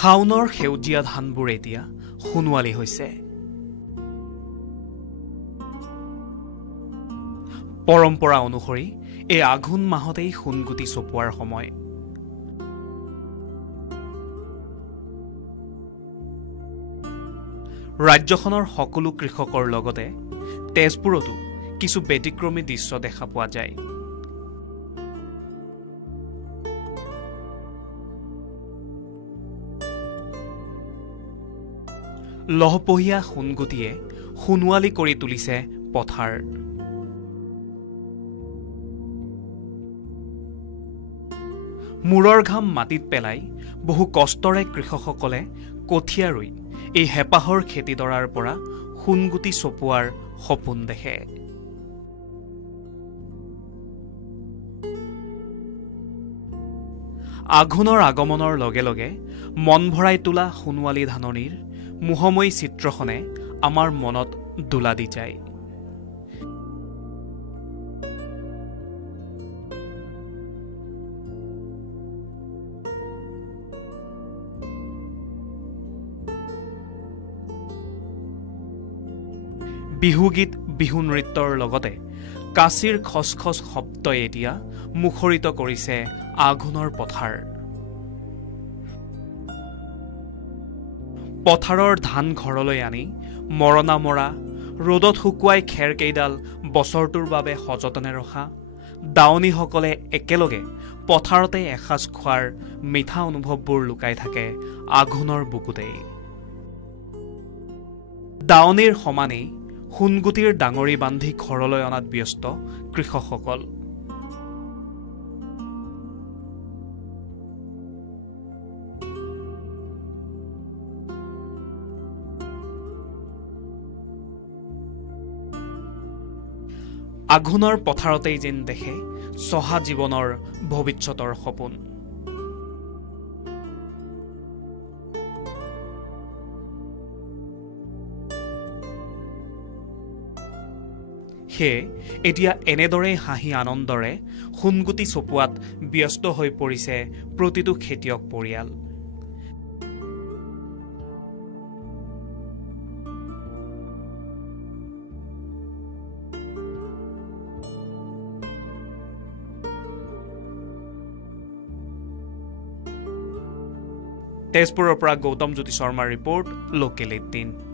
শাওনৰ সেউজীয়া ধানবোৰ এতিয়া সোণোৱালী হৈছে। পৰম্পৰা অনুসৰি এই আঘোণ মাহতেই সোণগুটি চপোৱাৰ সময়। ৰাজ্যখনৰ সকলো কৃষকৰ লগতে তেজপুৰতো কিছু ব্যতিক্ৰমী দৃশ্য দেখা পোৱা যায়। লহপহীয়া সোণগুটিয়ে সোণোৱালী কৰি তুলিছে পথাৰ। মূৰৰ ঘাম মাটিত পেলাই বহু কষ্টৰে কৃষকসকলে কঠীয়া ৰুই এই হেঁপাহৰ খেতিডৰাৰ পৰা সোণগুটি চপোৱাৰ সপোন দেখে। আঘোণৰ আগমনৰ লগে লগে মন ভৰাই তোলা সোণোৱালী ধাননিৰ মোহময়ী চিত্ৰখনে আমাৰ মনত দোলা দি যায়। বিহুগীত বিহু নৃত্যৰ লগতে কাঁচিৰ খচখচ শব্দই এতিয়া মুখৰিত কৰিছে আঘোণৰ পথাৰ। পথাৰৰ ধান ঘৰলৈ আনি মৰণা মৰা, ৰ'দত শুকুৱাই খেৰকেইডাল বছৰটোৰ বাবে সযতনে ৰখা, দাৱনীসকলে একেলগে পথাৰতে এসাঁজ খোৱাৰ মিঠা অনুভৱবোৰ লুকাই থাকে আঘোণৰ বুকুতেই। দাৱনীৰ সমানেই সোণগুটিৰ ডাঙৰি বান্ধি ঘৰলৈ অনাত ব্যস্ত কৃষকসকল। আঘোণৰ পথাৰতেই যেন দেখে চহা জীৱনৰ ভৱিষ্যতৰ সপোন। সেয়ে এতিয়া এনেদৰে হাঁহি আনন্দৰে সোণগুটি চপোৱাত ব্যস্ত হৈ পৰিছে প্ৰতিটো খেতিয়ক পৰিয়াল। তেজপুৰৰ পৰা গৌতম জ্যোতি শৰ্মাৰ ৰিপৰ্ট, লোকেল 18।